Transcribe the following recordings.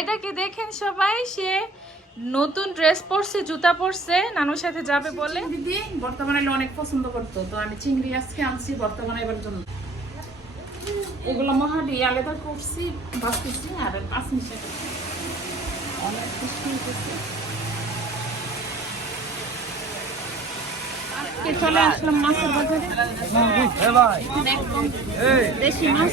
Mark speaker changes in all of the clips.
Speaker 1: আয়দাকে দেখেন সবাই সে নতুন ড্রেস পরছে জুতা পরছে নানুর সাথে যাবে বলে
Speaker 2: দিদি বর্তমানে অনেক পছন্দ করতো তো আমি চিংড়ি আজকে আনছি বর্তমানে এবার জন্য এগুলো মহাডি আলাদা করছি ভাবতেছি আর পাঁচ মিশে অনেক খুশি হইতেছে আজকে চলে আসলাম মাছের বাজারে দেশি মাছ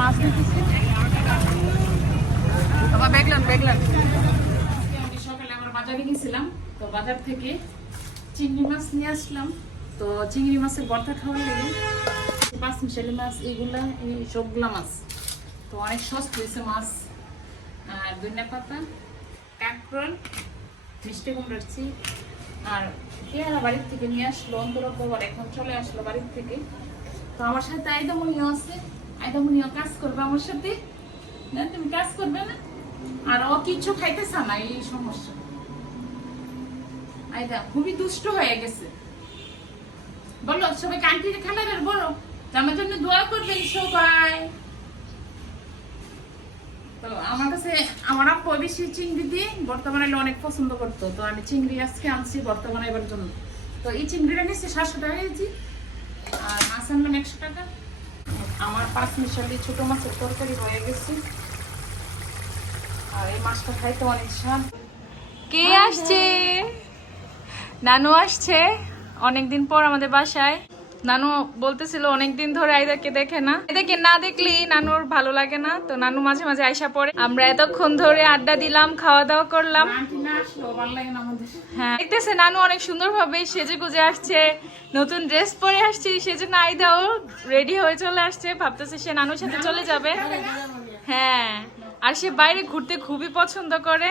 Speaker 2: মাছ নিতেছি। আমি সকালে আমার বাজারে গেছিলাম তো বাজার থেকে চিংড়ি মাছ নিয়ে আসলাম। তো চিংড়ি মাছের ভর্তা খাওয়ার লেগে। পাঁচ মিশালি মাছ এইগুলা এই সবগুলা মাছ। তো অনেক সস্তা হয়েছে মাছ। আর ধনিয়া পাতা কাঁকরোল মিষ্টি কুমড়ার চিপ। আর পেয়ারা বাড়ির থেকে নিয়ে আসলো অন্তরকবার এখন চলে আসলো বাড়ির থেকে। তো আমার সাথে আইদামনিও আছে। আইদামনিও কাজ করবে আমার সাথে? না, তুমি কাজ করবে না? আর ও কিছু খাইতেছে না, এই সমস্যা। আইদা, খুবই দুষ্ট হয়ে গেছে। বলো, সবাই কান্টিতে খালার বলো আমার জন্য দোয়া করবেন সবাই। তো আমার কাছে, আমার আপু বেশি চিংড়ি দিয়ে, বর্তমানে অনেক পছন্দ করতো। তো আমি চিংড়ি আজকে আনছি, বর্তমানে এবার জন্য। তো এই চিংড়িটা নিচ্ছি সাতশো টাকা কেজি। আর মাছ আনলাম একশো টাকা। আমার পাঁচ মিশালি ছোটো মাছের তরকারি হয়ে গেছে। আর এই মাছটা খাইতে অনেক স্বাদ।
Speaker 1: কে আসছে? নানু আসছে। অনেকদিন পর আমাদের বাসায়। নানু বলতেছিল, অনেকদিন ধরে আইদাকে দেখে না। এদেরকে না দেখলি নানুর ভালো লাগে না। তো নানু মাঝে মাঝে আইসা পড়ে। আমরা এতক্ষণ ধরে আড্ডা দিলাম খাওয়া দাওয়া করলাম। হ্যাঁ দেখতেছে নানু অনেক সুন্দর ভাবে সেজে গুজে আসছে, নতুন ড্রেস পরে আসছি, সেজন্য আইদাও রেডি হয়ে চলে আসছে। ভাবতেছে সে নানুর সাথে চলে যাবে। হ্যাঁ আর সে বাইরে ঘুরতে খুবই পছন্দ করে।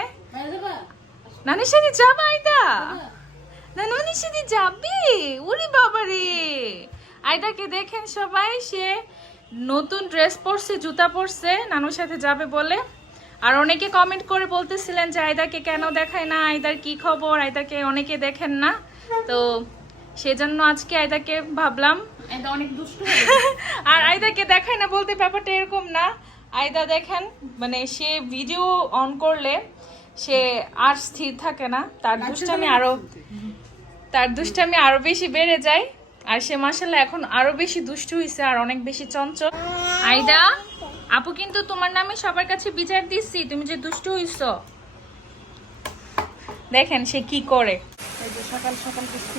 Speaker 1: নানুর সাথে যাবে আইদা? না নানুর সাথে যাবে? উরি বাবা রে আইদাকে দেখেন সবাই সে নতুন ড্রেস পরছে জুতা পরছে নানুর সাথে যাবে বলে। আর অনেকে কমেন্ট করে বলতেছিলেন যে আয়দাকে কেন দেখায় না আয়দার কি খবর? আয়দাকে অনেকে দেখেন না। তো সেজন্য আজকে আয়দাকে ভাবলাম
Speaker 2: অনেক দুষ্ট
Speaker 1: আর আয়দাকে দেখায় না বলতে ব্যাপারটা এরকম না। আয়দা দেখেন মানে সে ভিডিও অন করলে সে আর স্থির থাকে না। তার দুষ্টামি আরও তার দুষ্টামি আরও বেশি বেড়ে যায়। আর সে মাসাল্লাহ এখন আরও বেশি দুষ্ট হইছে আর অনেক বেশি চঞ্চল। আইদা, আপু কিন্তু তোমার নামে সবার কাছে বিচার দিচ্ছি, তুমি যে দুষ্টু হইছ। দেখেন সে কি করে।
Speaker 2: সকাল সকাল বৃষ্টি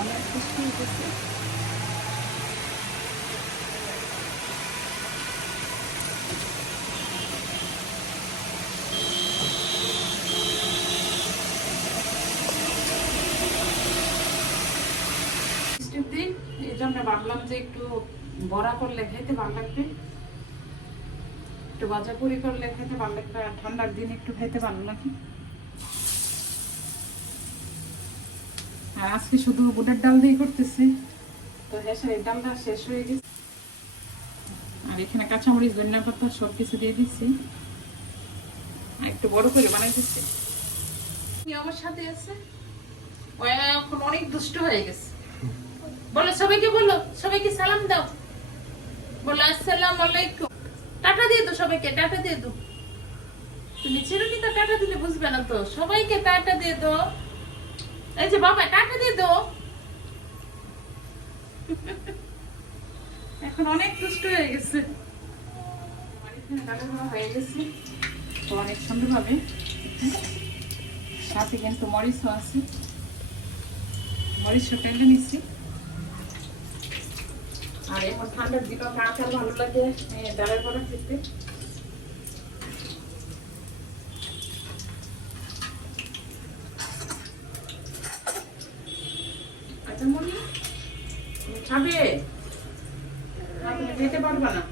Speaker 2: অনেক বৃষ্টি হইতেছে বৃষ্টির দিন এই জন্য ভাবলাম যে একটু বড়া করলে খেতে ভালো লাগবে। একটু ভাজা পুরি করলে খেতে ভালো লাগবে, আর ঠান্ডার দিন একটু খেতে ভালো লাগে। আজকে শুধু বুটের ডাল দিয়ে করতেছি। তো হ্যাঁ এই ডালটা শেষ হয়ে গেছে। আর এখানে কাঁচামরিচ ধনিয়া পাতা সব কিছু দিয়ে দিচ্ছি একটু বড় করে বানাই দিচ্ছি আমার সাথে আছে অনেক দুষ্ট হয়ে গেছে। বলো, সবাইকে বলো, সবাইকে সালাম দাও। বলো, আসসালাম আলাইকুম। টাটা দিয়ে দো সবাইকে, টাটা দিয়ে দো তুমি টাটা দিলে বুঝবে না তো। সবাইকে টাটা দিয়ে দো এই যে বাবা, টাটা দিয়ে দো এখন অনেক দুষ্ট হয়ে গেছে। হয়ে গেছে। তো অনেক সুন্দর হবে সাথে কিন্তু মরিচও আছে। মরিচও টেলে নিচ্ছি। আর এখন ঠান্ডার ভালো লাগে? পরে আচ্ছা মনি খাবে? খেতে পারবা না।